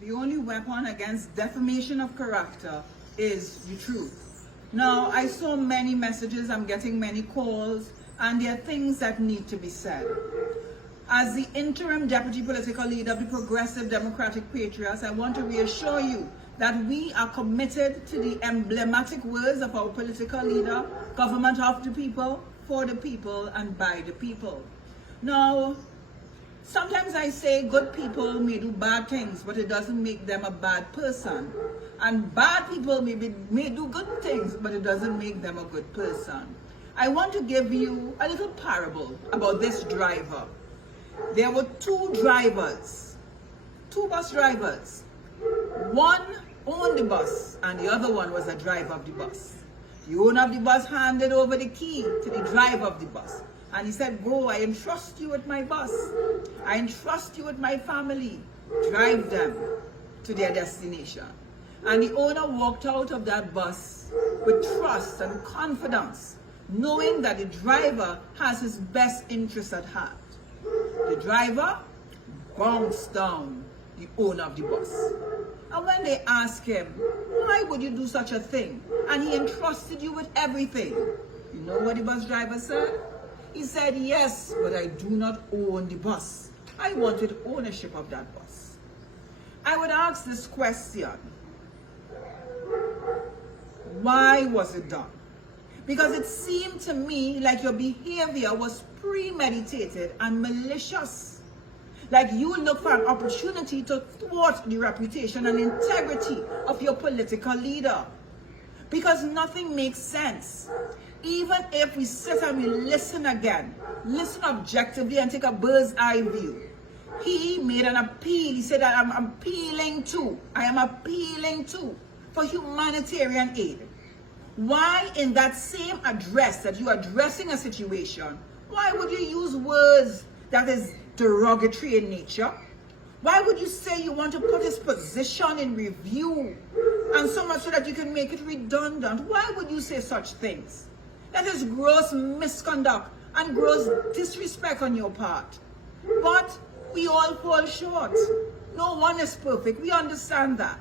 The only weapon against defamation of character is the truth. Now, I saw many messages, I'm getting many calls, and there are things that need to be said. As the interim deputy political leader of the Progressive Democratic Patriots, I want to reassure you that we are committed to the emblematic words of our political leader, government of the people, for the people, and by the people. Now, sometimes I say good people may do bad things, but it doesn't make them a bad person. And bad people may do good things, but it doesn't make them a good person. I want to give you a little parable about this driver. There were two drivers, two bus drivers. One owned the bus and the other one was a driver of the bus. The owner of the bus handed over the key to the driver of the bus. And he said, "Go, I entrust you with my bus. I entrust you with my family. Drive them to their destination." And the owner walked out of that bus with trust and confidence, knowing that the driver has his best interests at heart. The driver bounced down the owner of the bus. And when they asked him, "Why would you do such a thing? And he entrusted you with everything." You know what the bus driver said? He said, "Yes, but I do not own the bus. I wanted ownership of that bus." I would ask this question: why was it done? Because it seemed to me like your behavior was premeditated and malicious. Like you look for an opportunity to thwart the reputation and integrity of your political leader. Because nothing makes sense. Even if we sit and we listen again, listen objectively and take a bird's eye view. He made an appeal. He said that I am appealing to for humanitarian aid. Why in that same address that you are addressing a situation, why would you use words that is derogatory in nature? Why would you say you want to put his position in review and so much so that you can make it redundant? Why would you say such things? That is gross misconduct and gross disrespect on your part. But we all fall short. No one is perfect. We understand that.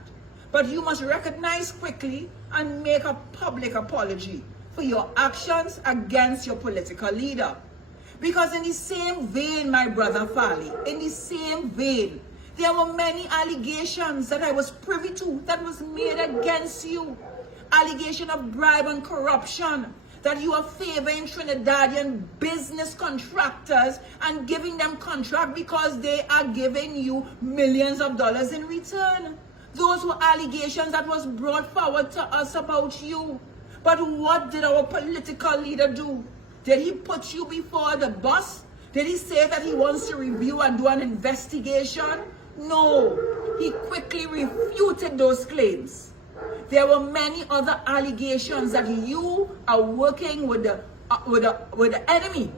But you must recognize quickly and make a public apology for your actions against your political leader. Because in the same vein, my brother Fali, in the same vein, there were many allegations that I was privy to that was made against you. Allegation of bribe and corruption, that you are favoring Trinidadian business contractors and giving them contract because they are giving you millions of dollars in return. Those were allegations that was brought forward to us about you. But what did our political leader do? Did he put you before the boss? Did he say that he wants to review and do an investigation? No, he quickly refuted those claims. There were many other allegations that you are working with the enemy.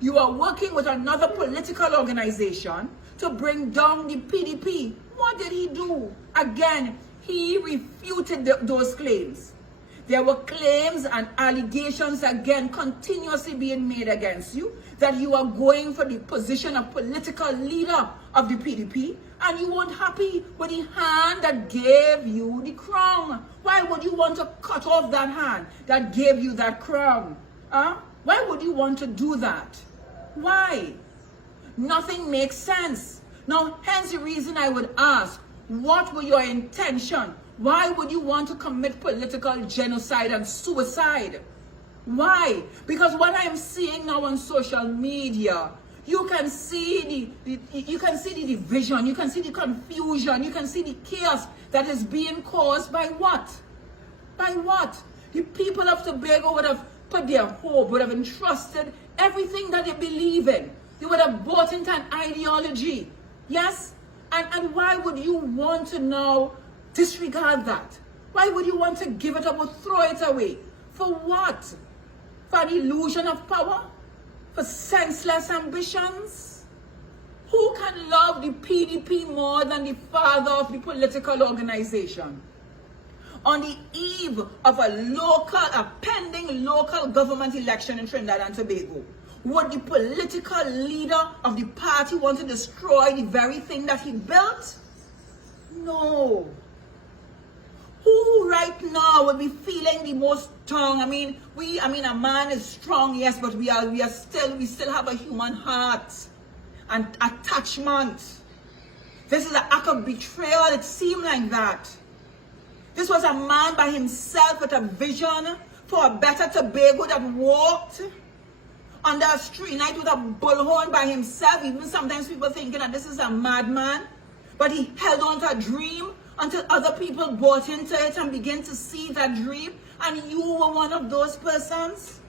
You are working with another political organization to bring down the PDP. What did he do? Again, he refuted those claims. There were claims and allegations again continuously being made against you that you are going for the position of political leader of the PDP and you weren't happy with the hand that gave you the crown. Why would you want to cut off that hand that gave you that crown? Why would you want to do that? Why? Nothing makes sense. Now, hence the reason I would ask, what were your intention? Why would you want to commit political genocide and suicide? Why? Because what I am seeing now on social media, you can see the division, you can see the confusion, you can see the chaos that is being caused by what? By what? The people of Tobago would have put their hope, would have entrusted everything that they believe in. They would have bought into an ideology. Yes? And why would you want to now disregard that? Why would you want to give it up or throw it away? For what? For an illusion of power? For senseless ambitions? Who can love the PDP more than the father of the political organization? On the eve of a pending local government election in Trinidad and Tobago, would the political leader of the party want to destroy the very thing that he built? No. Who right now would be feeling the most strong? I mean, a man is strong, yes, but we still have a human heart and attachment. This is an act of betrayal. It seemed like that. This was a man by himself with a vision for a better Tobago that walked under a street night with a bullhorn by himself. Even sometimes people thinking that this is a madman. But he held on to a dream until other people bought into it and began to see that dream. And you were one of those persons.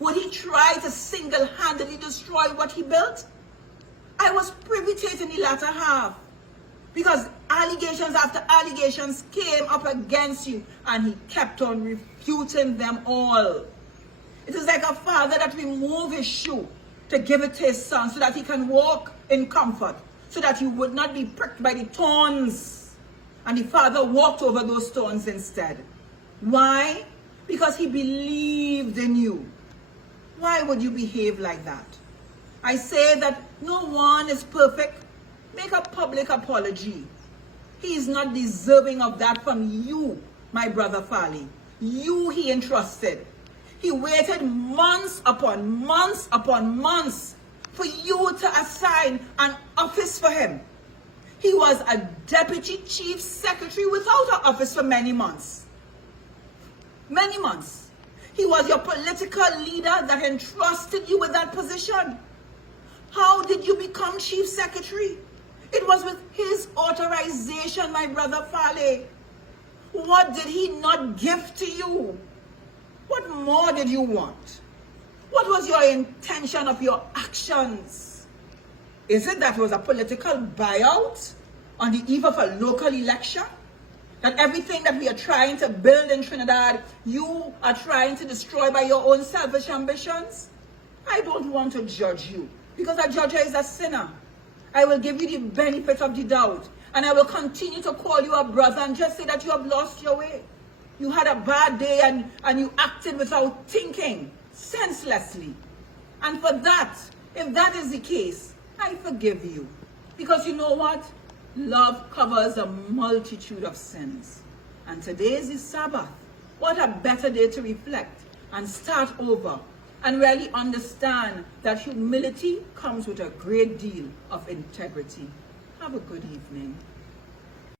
Would he try to single-handedly destroy what he built? I was privy to it in the latter half. Because allegations after allegations came up against you, and he kept on refuting them all. It is like a father that removes his shoe to give it to his son so that he can walk in comfort, so that he would not be pricked by the thorns. And the father walked over those thorns instead. Why? Because he believed in you. Why would you behave like that? I say that no one is perfect. Make a public apology. He is not deserving of that from you, my brother Farley. You he entrusted. He waited months upon months upon months for you to assign an office for him. He was a deputy chief secretary without an office for many months. Many months. He was your political leader that entrusted you with that position. How did you become chief secretary? It was with his authorization, my brother Farley. What did he not give to you? What more did you want? What was your intention of your actions? Is it that it was a political buyout on the eve of a local election? That everything that we are trying to build in Trinidad, you are trying to destroy by your own selfish ambitions? I don't want to judge you, because a judge is a sinner. I will give you the benefit of the doubt, and I will continue to call you a brother and just say that you have lost your way. You had a bad day and you acted without thinking, senselessly. And for that, if that is the case, I forgive you. Because you know what? Love covers a multitude of sins. And today is the Sabbath. What a better day to reflect and start over and really understand that humility comes with a great deal of integrity. Have a good evening.